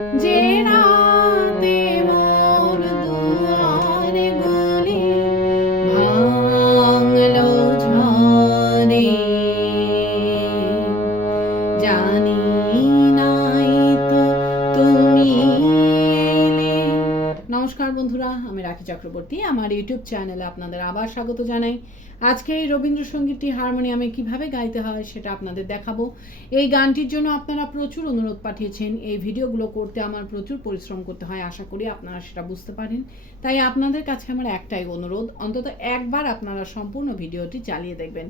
যে রাতে মোর দুয়ার গুলি ভাঙলো ঝড়ে, জানি নাই তো তুমি এলে। নমস্কার বন্ধুরা, আমি রাখি চক্রবর্তী। আমার ইউটিউব চ্যানেলে আপনাদের আবার স্বাগত জানাই। আজকে এই রবীন্দ্রসঙ্গীতটি হারমোনিয়ামে কিভাবে গাইতে হয় সেটা আপনাদের দেখাবো। এই গানটির জন্য আপনারা প্রচুর অনুরোধ পাঠিয়েছেন। এই ভিডিওগুলো করতে আমার প্রচুর পরিশ্রম করতে হয়, আশা করি আপনারা সেটা বুঝতে পারেন। তাই আপনাদের কাছে আমার একটাই অনুরোধ, অন্তত একবার আপনারা সম্পূর্ণ ভিডিওটি চালিয়ে দেখবেন।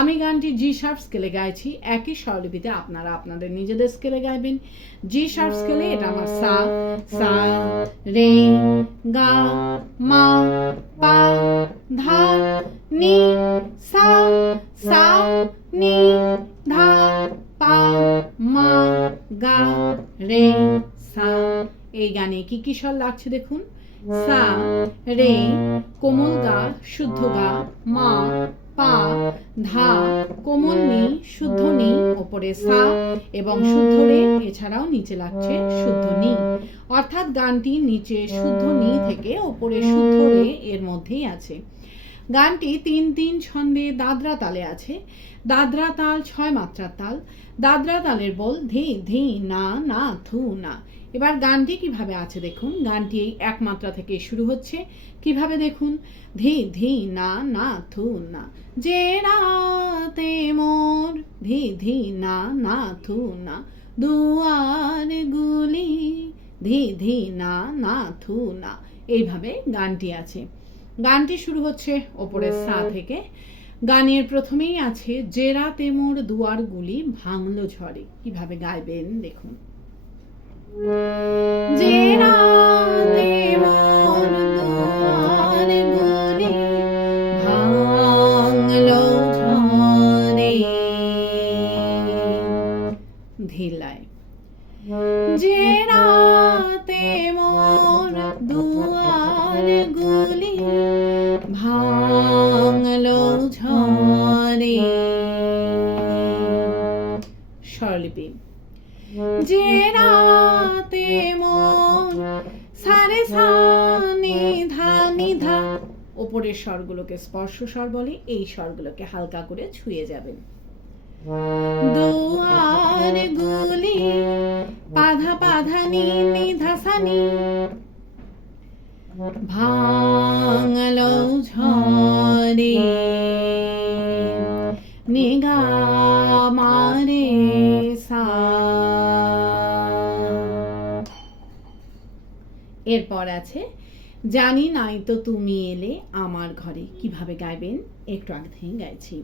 আমি গানটি জি শার্প স্কেলে গাইছি, একই স্বরলিপিতে আপনারা আপনাদের নিজেদের স্কেলে গাইবেন। জি শার্প স্কেলে এটা আমার সা, সা, রে, গা, মা, পা, ধা, নি, সা, সা, নি, ধা, পা, মা, গা, রে, সা। এই গানে কি কি স্বর লাগছে দেখুন। সা, রে, কোমল গা, শুদ্ধ গা, মা, পা, ধা, কোমল নি, শুদ্ধ নি, ওপরে সা এবং শুদ্ধ রে, এছাড়াও নিচে লাগছে শুদ্ধ নি। অর্থাৎ গানটি নিচে শুদ্ধ নি থেকে ওপরে শুদ্ধ রে এর মধ্যেই আছে। গানটি ৩-৩ ছন্দে দাদরা তালে আছে। দাদরা তাল ৬ মাত্রার তাল। দাদরা তালের বল ধি ধি না না থু না। এবার গানটি কিভাবে আছে দেখুন। গানটি এই এক মাত্রা থেকে শুরু হচ্ছে। কিভাবে দেখুন, ধি ধি না না থু না, যে রাতে মোর ধি ধি না না থু না, দুয়ার গুলি ধি ধি না না থু না। এইভাবে গানটি আছে। গানটি শুরু হচ্ছে ওপরের সা থেকে। গানের প্রথমেই আছে যে রাতে মোর দুয়ারগুলি ভাঙলো ঝড়ে। কিভাবে গাইবেন দেখুন। যে রাতে মোর দুয়ারগুলি ভাঙলো ঝড়ে, ধিলায়। যে রাতে মোর দুয়ারগুলি ভাঙলো ঝড়ে, স্বরলিপি। যে রাতে মোর সারে সা নি ধা নি ধা, ওপরের স্বরগুলোকে স্পর্শ স্বর বলে, এই স্বরগুলোকে হালকা করে ছুঁয়ে যাবেন। দুয়ার গুলি পাধা পাধা নি নি ধা নি, ভাঙলো ঝড়ে, নিগা মারে সা। এরপর আছে জানি নাই তো তুমি এলে আমার ঘরে। কিভাবে গাইবেন একটু আগে থেকে গাইছি।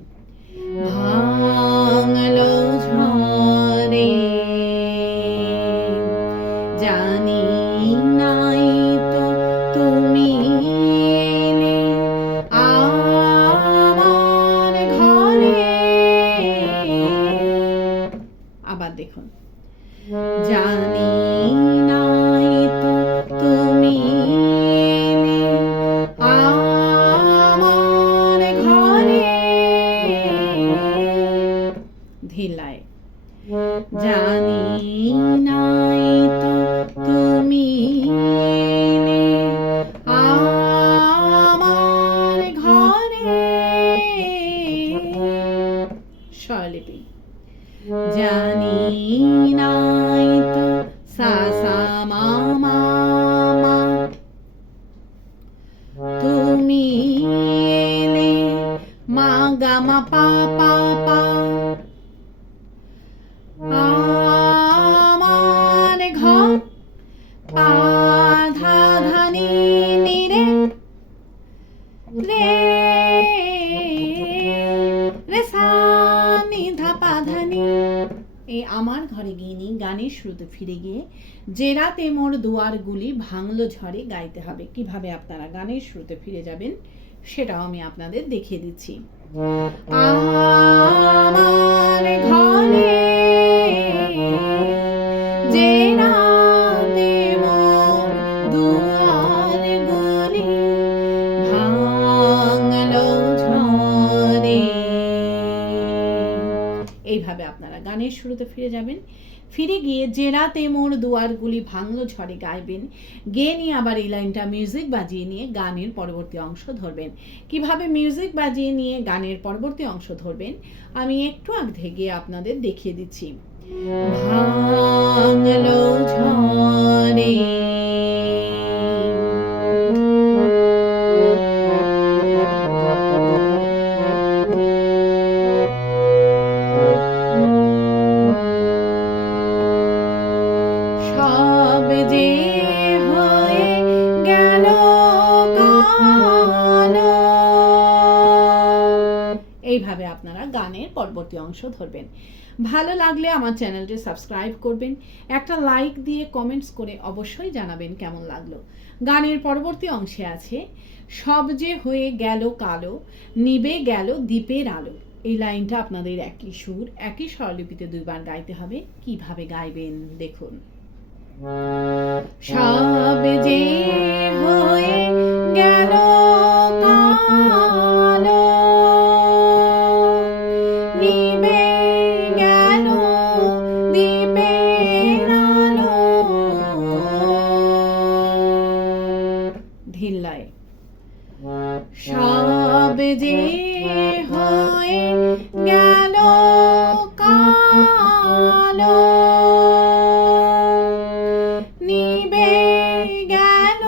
ভাঙলো ঝড়ে, জানি নাই তো তুমি এলে আমার ঘরে। আবার দেখুন, জানি নাই তো তুমি এলে আমার ঘরে, ধিলায়। জানি নাই তো তুমি এলে আমার ঘরে, স্বরলিপি। জানি নাই তো সা সা মা মা মা, তুমি এলে মা গা মা পা পা পা, আমার ঘর পা ধা ধা নি নি রে, রে রে সা নি ধা পা ধা নি। এই আমার ঘরে গিয়ে নি গানের শুরুতে ফিরে গিয়ে যে রাতে মোর দুয়ারগুলি ভাঙলো ঝড়ে গাইতে হবে। কিভাবে আপনারা গানের শুরুতে ফিরে যাবেন সেটাও আমি আপনাদের দেখিয়ে দিচ্ছি। আমার ঘরে যে রাতে মোর দুয়ারগুলি ভাঙলো ঝড়ে, এইভাবে আপনারা গানের শুরুতে ফিরে যাবেন। ফিরে গিয়ে যে রাতে মোর দুয়ারগুলি ভাঙলো ঝড়ে গাইবেন। গেয়ে নিয়ে আবার এই লাইনটা মিউজিক বাজিয়ে নিয়ে গানের পরবর্তী অংশ ধরবেন। কিভাবে মিউজিক বাজিয়ে নিয়ে গানের পরবর্তী অংশ ধরবেন আমি একটু আগে গিয়ে আপনাদের দেখিয়ে দিচ্ছি। ভাঙলো ঝড়ে সব যে হয়ে গেল কালো। এইভাবে আপনারা গানের পরবর্তী অংশ ধরবেন। ভালো লাগলে আমার চ্যানেলটি সাবস্ক্রাইব করবেন, একটা লাইক দিয়ে কমেন্টস করে অবশ্যই জানাবেন কেমন লাগলো। গানের পরবর্তী অংশে আছে সব যে হয়ে গেল কালো, নিবে গেল দ্বীপের আলো। এই লাইনটা আপনাদের একই সুর একই স্বরলিপিতে দুইবার গাইতে হবে। কিভাবে গাইবেন দেখুন। সব যে হয়ে গেল কালো, নিবে গেল দ্বীপের আলো। ধিল্লায় সব যে হয়ে গেল কালো, নিবে গেল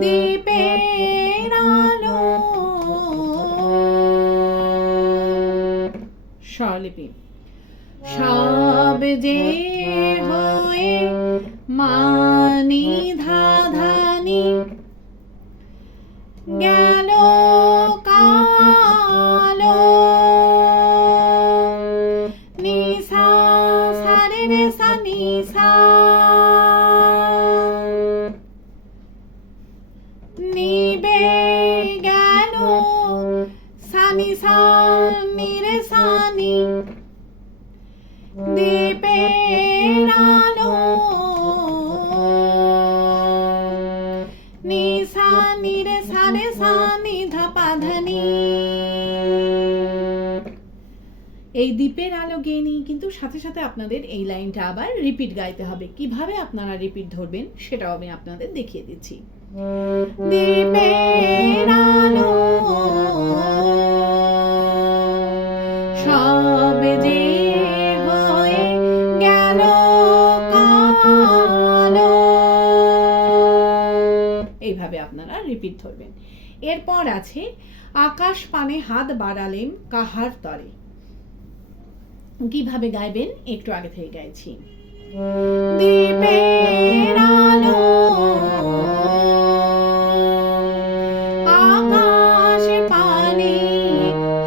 দ্বীপের আলো। স্বরলিপি সব যে হয়ে মানি ধাধানি গেল কালো, নিসা সারে রে সা নিসা, নিবে গেল সানি সা নিরে সানি, দ্বীপের আলো। নিসা নিরে সারে সানি ধাপা ধানি। এই দ্বীপের আলো গেয়ে নিয়ে কিন্তু সাথে সাথে আপনাদের এই লাইনটা আবার রিপিট গাইতে হবে। কিভাবে আপনারা রিপিট ধরবেন সেটাও আমি আপনাদের দেখিয়ে দিচ্ছি। দ্বীপের আলো সব যে হয়ে গেল কালো। এইভাবে আপনারা রিপিট ধরবেন। এরপর আছে আকাশ পানে হাত বাড়ালেন কাহার তরে। কিভাবে গাইবেন একটু আগে থেকে গাইছি। দ্বীপের আলো আকাশ পানে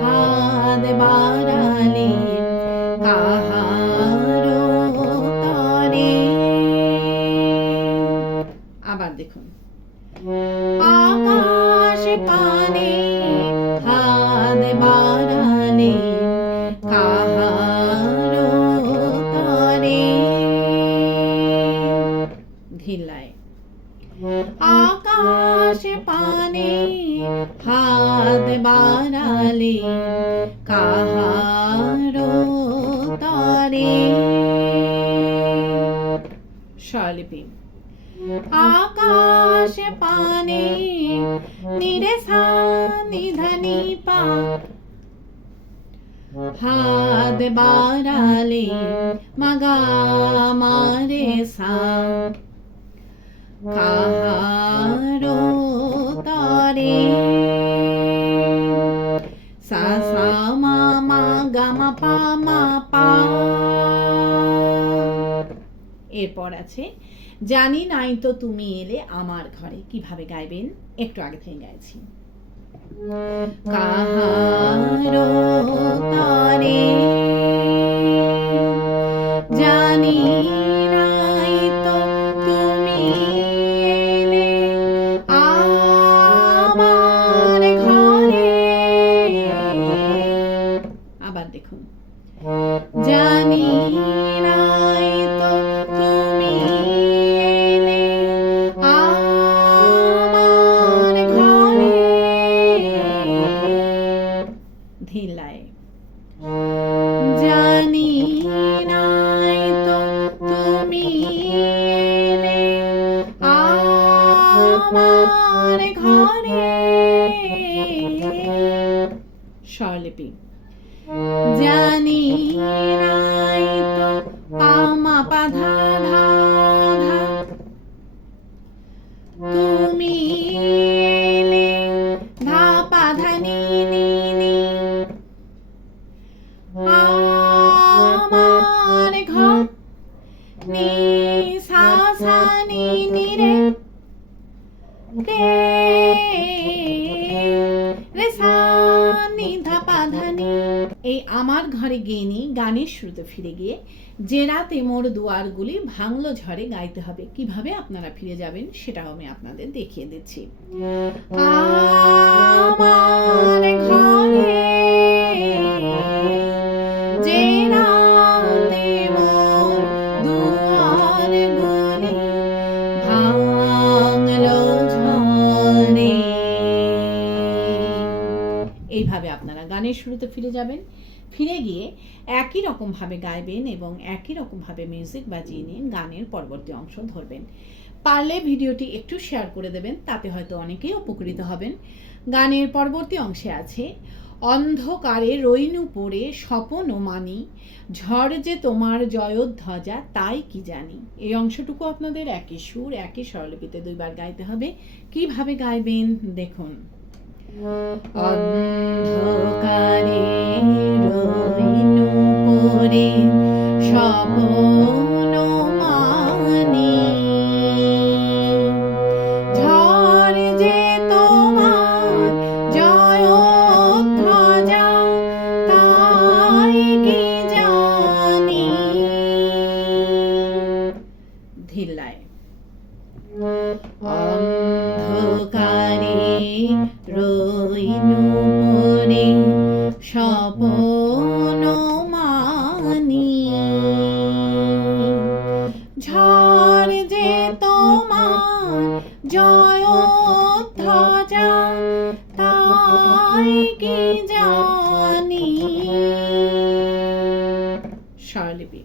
হাত বাড়ালেন কাহার তরে। আবার দেখুন। আকাশ পানে হাত বাড়ালেন কাহার তরে। ধিল্লায় আকাশ পানে হাত বাড়ালেন কাহার তরে। স্বরলিপি আকাশ পানে নিরে সা নিধানি পা, হাত বাড়ালেন মাগা মারে সা, কাহার তরে। সা সা মা মা গা মা পা মা পা। এরপর আছে জানি নাই তো তুমি এলে আমার ঘরে। কিভাবে গাইবেন একটু আগে থেকে গাইছি। কাহার তরে জানি নাই তো তুমি এলে আমার ঘরে। আবার দেখুন। জানি নাই তো তুমি এলে আমার ঘরে। ধিল্লায় জানি আমার ঘরে স্বরলিপি জানি নাই তো পামা পাধা ধা ধা তুমি এলে ধা পাধা নি নি নি আমার ঘর নি সা সা নি নি রে রে রে সা নি ধা পা ধা নি। এই আমার ঘরে গেয়ে নিয়ে গানের শুরুতে ফিরে গিয়ে যে রাতে মোর দুয়ারগুলি ভাঙলো ঝড়ে গাইতে হবে। কিভাবে আপনারা ফিরে যাবেন সেটাও আমি আপনাদের দেখিয়ে দিচ্ছি। আমার ঘরে যে রাতে মোর দুয়ারগুলি ভাঙলো ঝড়ে। এইভাবে আপনারা গানের শুরুতে ফিরে যাবেন, ফিরে গিয়ে একই রকম ভাবে গাইবেন এবং একই রকম ভাবে মিউজিক বাজিয়ে নিয়ে গানের পরবর্তী অংশ ধরবেন। পারলে ভিডিওটি একটু শেয়ার করে দেবেন, তাতে হয়তো অনেকেই উপকৃত হবেন। গানের পরবর্তী অংশে আছে অন্ধকারে রইনু পড়ে স্বপন মানি ঝড় যে তোমার জয়োধ্বজা তাই কি জানি। এই অংশটুকু আপনাদের একই সুর একই স্বরলিপিতে দুইবার গাইতে হবে। কিভাবে গাইবেন দেখুন। অন্ধকারে রইনু পড়ে স্বপন মানি ঝড় যে তোমার জয়োধ্বজা তাই কি জানি। ধিল্লায় অন্ধকারে রইনু পড়ে স্বপন মানি ঝড় যে তোমার জয়োধ্বজা তাই কি জানি। স্বরলিপি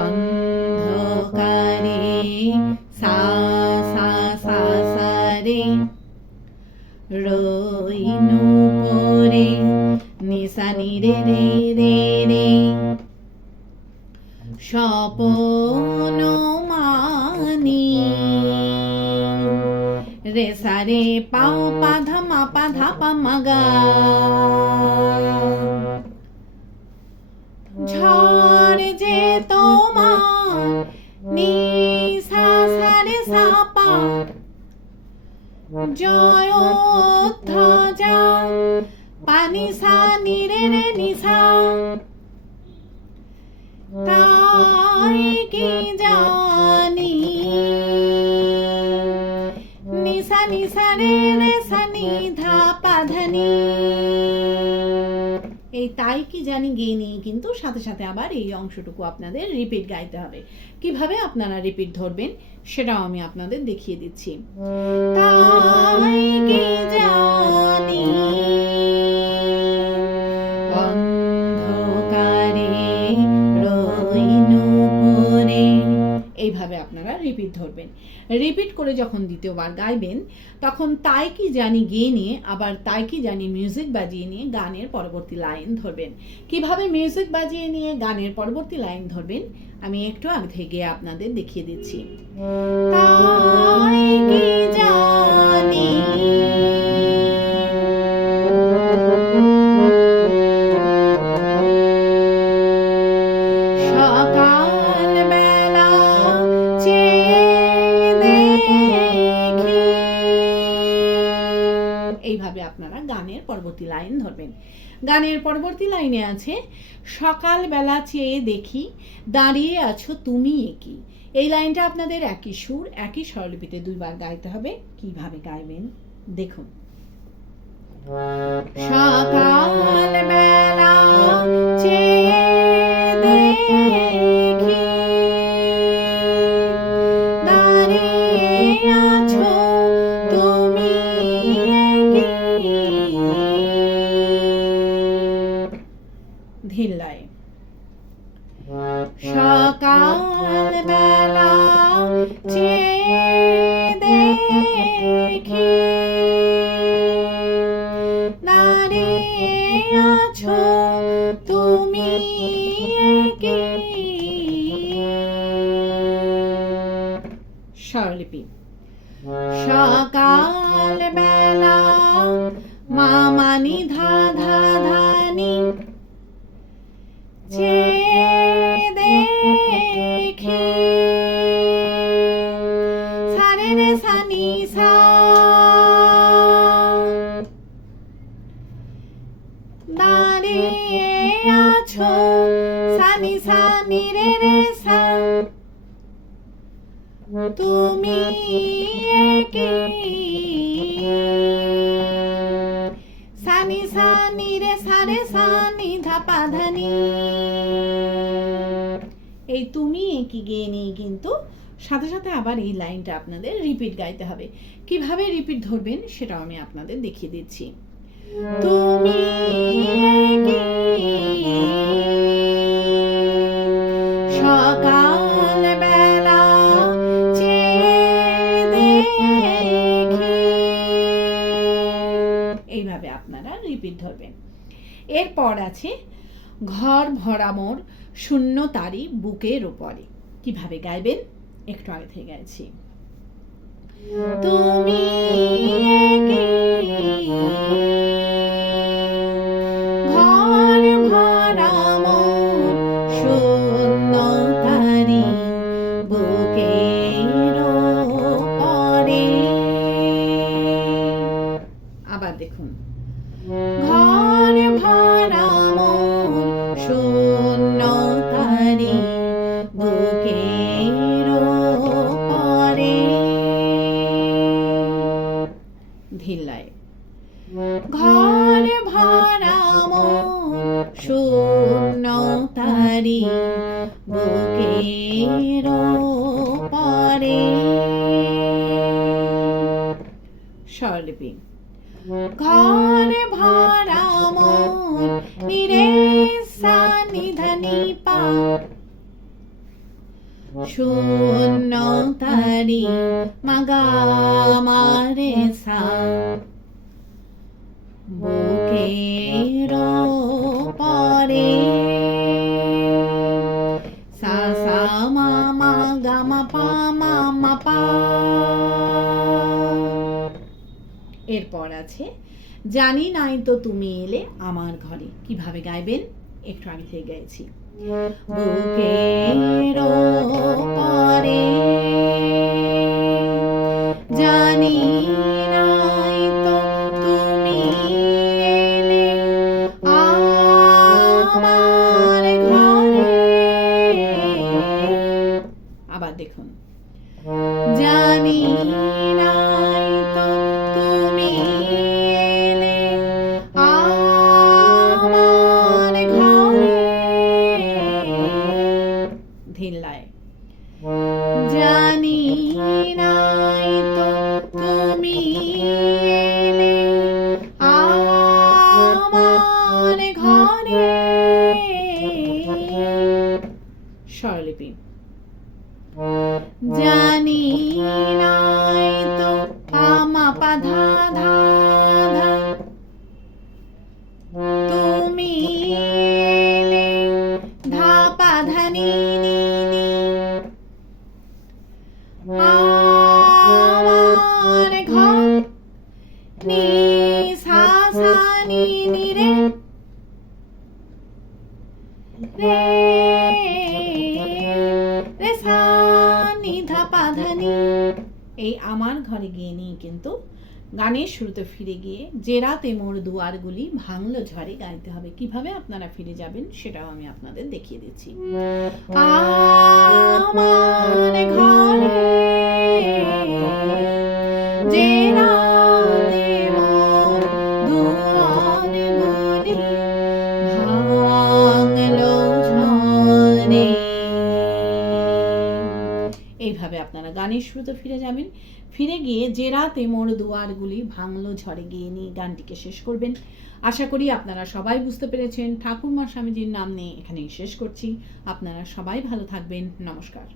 অন্ধকারে সা সা সা সা রে রইনু পড়ে নিসা নি রে রে রে রে স্বপন মানি রে সা রে পা পা ধা মা পা ধা পা মা গা ঝড় যে তোমার নি সা সা রে সা পা জয়োধ্বজা পানি সা নি রে রে নি সা তাই কি জানি। নিসা নিসা রে রে সা নি ধা পা ধা নি। এই তাই কি জানি গেয়ে নিয়ে কিন্তু সাথে সাথে আবার এই অংশটুকু আপনাদের রিপিট গাইতে হবে। কিভাবে আপনারা রিপিট ধরবেন সেটাও আমি আপনাদের দেখিয়ে দিচ্ছি। তাই কি জানি অন্ধকারে রইনু পড়ে। এইভাবে আপনারা রিপিট ধরবেন। রিপিট করে যখন দ্বিতীয়বার গাইবেন তখন তাই কি জানি গেয়ে নিয়ে আবার তাই কি জানি মিউজিক বাজিয়ে নিয়ে গানের পরবর্তী লাইন ধরবেন। কিভাবে মিউজিক বাজিয়ে নিয়ে গানের পরবর্তী লাইন ধরবেন আমি একটু আগে গিয়ে আপনাদের দেখিয়ে দিচ্ছি। তাই কি জানি সকাল বেলা চেয়ে দেখি। এইভাবে আপনারা গানের পরবর্তী লাইন ধরবেন। গানের পরবর্তী লাইনে আছে সকালবেলা চেয়ে দেখি দাঁড়িয়ে আছো তুমি একি। এই লাইনটা আপনাদের একই সুর একই স্বরলিপিতে দুইবার গাইতে হবে। কিভাবে গাইবেন দেখুন। সকালবেলা চেয়ে দেখি দাঁড়িয়ে আছো তুমি একি। ধিল্লায় সকালবেলা চেয়ে দেখি দাঁড়িয়ে আছো তুমি কি। স্বরলিপি। সকাল বেলা মামা নি ধা ধা ধানি দেখি সারে রে সানি সা দাঁড়িয়ে আছো সানি সানি রে রে সা তুমি কি। সানি সানি রে সারে সানি ধাপা ধানি। এই তুমি কি গিয়ে নিয়ে কিন্তু সাথে সাথে আবার এই লাইনটা আপনাদের রিপিট গাইতে হবে। কিভাবে রিপিট ধরবেন সেটাও আমি আপনাদের দেখিয়ে দিচ্ছি। তুমি কি সকাল বেলা এইভাবে আপনারা রিপিট ধরবেন। এরপর আছে ঘর ভরা মোর শূন্য তারি বুকের উপরে। কিভাবে গাইবেন একটু আগে থেকে গাইছি। তুমি কি ঘর ভরা মোর শূন্য তারি বুকের উপরে। আবার দেখুন। ঘর ভরা মোর শূন্য তারি বুকের উপরে। ধিল্লায়। ঘর ভরা মোর শূন্য তারি বুকের উপরে। স্বরলিপি। ঘর ভরা মোর নিরে সা নিধানি পা শূন্য তারি মাগা মারে সা বুকের উপরে। সা সা মা মা গা মা পা মা মা পা। এরপর আছে জানি নাই তো তুমি এলে আমার ঘরে। কিভাবে গাইবেন একটু আগে থেকে গাইছি। বুকের উপরে জানি নাই তো তুমি এলে আমার ঘরে। আবার দেখুন। জানি নাই তো তুমি এলে আমার ঘরে। ধিল্লায়। জানি নাই তো তুমি এলে আমার ঘরে। স্বরলিপি। জানি নাই তো পামা পা ধা ধা ধা তুমি এলে ধা পা ধা নি নি নি আমার ঘর নি সা সা নি নি রে রে রে সা নি ধা পা ধা নি। এই আমার ঘরে গিয়ে নিয়ে কিন্তু গানের শুরুতে ফিরে গিয়ে যে রাতে মোর দুয়ারগুলি ভাঙলো ঝড়ে গাইতে হবে। কিভাবে আপনারা ফিরে যাবেন সেটাও আমি আপনাদের দেখিয়ে দিচ্ছি। আমার ঘরে যে রাতে মোর দুয়ারগুলি ভাঙলো ঝড়ে। এইভাবে আপনারা গানের শুরুতে ফিরে যাবেন। ফিরে গিয়ে যে রাতে মোর দুয়ারগুলি ভাঙলো ঝড়ে গিয়ে নিয়ে গানটিকে শেষ করবেন। আশা করি আপনারা সবাই বুঝতে পেরেছেন। ঠাকুরমা স্বামীজির নাম নিয়ে এখানেই শেষ করছি। আপনারা সবাই ভালো থাকবেন। নমস্কার।